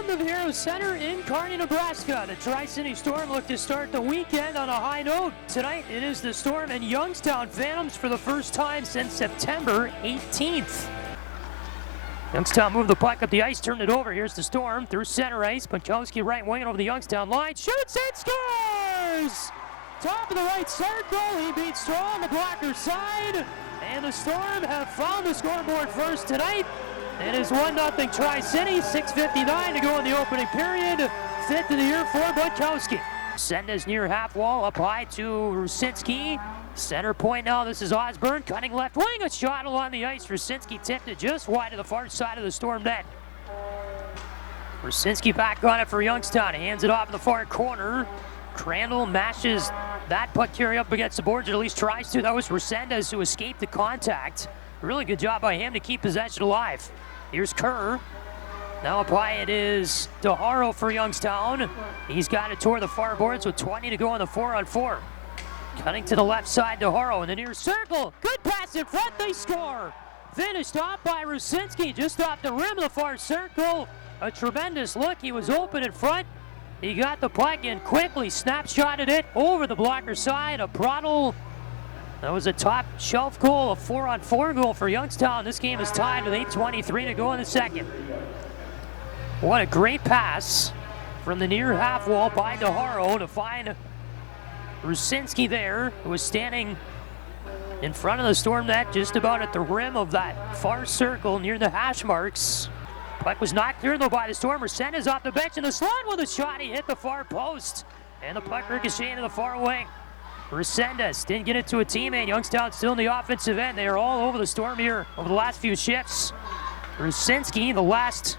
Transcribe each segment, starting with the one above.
From the Vero Center in Kearney, Nebraska, the Tri-City Storm look to start the weekend on a high note. Tonight, it is the Storm and Youngstown Phantoms for the first time since September 18th. Youngstown moved the puck up the ice, turned it over. Here's the Storm through center ice. Pankowski right wing over the Youngstown line. Shoots and scores! Top of the right circle. He beats Stroll on the blocker side. And the Storm have found the scoreboard first tonight. It is 1-0 Tri-City, 6:59 to go in the opening period. Fifth of the year for Pankowski. Sendez near half wall, up high to Rusinski. Center point now, this is Osborne, cutting left wing, a shot along the ice. Rusinski tipped it just wide to the far side of the Storm net. Rusinski back on it for Youngstown, hands it off in the far corner. Crandall mashes that puck carry up against the boards, or at least tries to. That was Sendez who escaped the contact. Really good job by him to keep possession alive. Here's Kerr. Now up high it is DeHaro for Youngstown. He's got it toward the far boards with 20 to go on the 4-on-4. Cutting to the left side, DeHaro in the near circle. Good pass in front, they score. Finished off by Rusinski, just off the rim of the far circle. A tremendous look, he was open in front. He got the puck and quickly snapshotted it over the blocker side. A Prattle. That was a top shelf goal, a 4-on-4 goal for Youngstown. This game is tied with 8:23 to go in the second. What a great pass from the near half wall by DeHaro to find Rusinski there, who was standing in front of the Storm net, just about at the rim of that far circle near the hash marks. Puck was knocked through though by the Storm. Sendez off the bench in the slot with a shot. He hit the far post, and the puck ricocheted to the far wing. Sendez didn't get it to a teammate. Youngstown still in the offensive end. They are all over the Storm here over the last few shifts. Rusinski, the last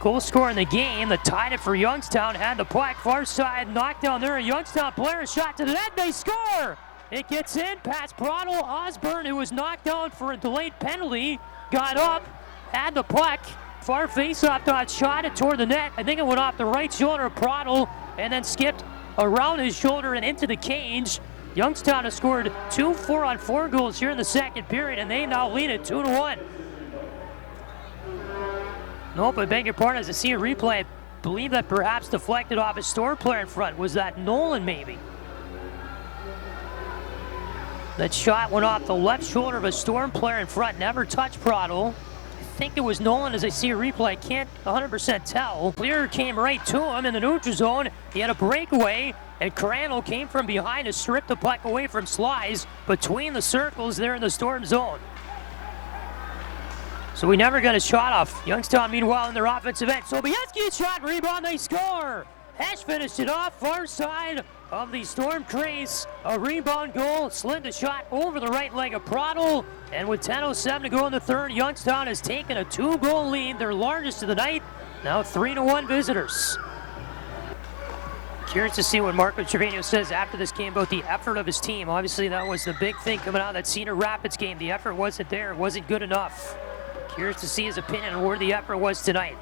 goal scorer in the game that tied it for Youngstown, had the puck far side knocked down there. A Youngstown player, shot to the net. They score! It gets in past Prattle. Osborne, who was knocked down for a delayed penalty, got up, had the puck. Far face-off dot, shot it toward the net. I think it went off the right shoulder of Prattle and then skipped around his shoulder and into the cage. Youngstown has scored 2 4-on-4 goals here in the second period, and they now lead it 2-1. Nope, I beg your pardon. As I see a replay, I believe that perhaps deflected off a Storm player in front. Was that Nolan, maybe? That shot went off the left shoulder of a Storm player in front, never touched Prattle. I think it was Nolan. As I see a replay, I can't 100% tell. Clear came right to him in the neutral zone. He had a breakaway, and Crandall came from behind to strip the puck away from Slies between the circles there in the Storm zone. So we never got a shot off. Youngstown, meanwhile, in their offensive end. Sobieski, shot, rebound, they score! Hesh finished it off, far side of the Storm crease. A rebound goal, slid the shot over the right leg of Prattle. And with 10:07 to go in the third, Youngstown has taken a 2-goal lead, their largest of the night. Now 3-1 visitors. Curious to see what Marco Trevino says after this game about the effort of his team. Obviously, that was the big thing coming out of that Cedar Rapids game. The effort wasn't there, it wasn't good enough. Curious to see his opinion on where the effort was tonight.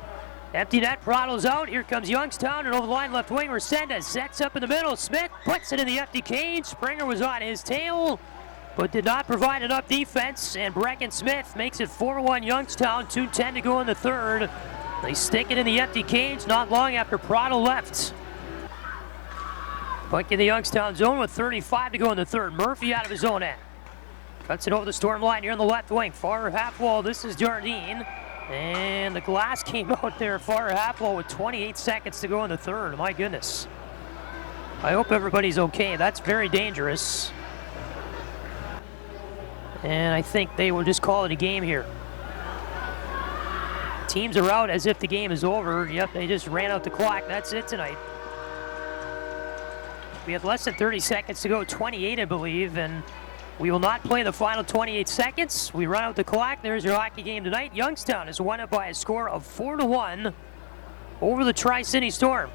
Empty net, Prattle's out. Here comes Youngstown, and over the line left winger Sendez sets up in the middle. Smith puts it in the empty cage. Springer was on his tail, but did not provide enough defense, and Brecken Smith makes it 4-1 Youngstown, 2:10 to go in the third. They stick it in the empty cage not long after Prattle left. Puck in the Youngstown zone with 35 to go in the third. Murphy out of his own end. Cuts it over the Storm line here on the left wing. Far half wall, this is Jardine. And the glass came out there far half wall with 28 seconds to go in the third. My goodness. I hope everybody's okay. That's very dangerous. And I think they will just call it a game here. Teams are out as if the game is over. Yep, they just ran out the clock. That's it tonight. We have less than 30 seconds to go, 28 I believe, and we will not play the final 28 seconds. We run out the clock. There's your hockey game tonight. Youngstown has won it by a score of 4-1 over the Tri-City Storm.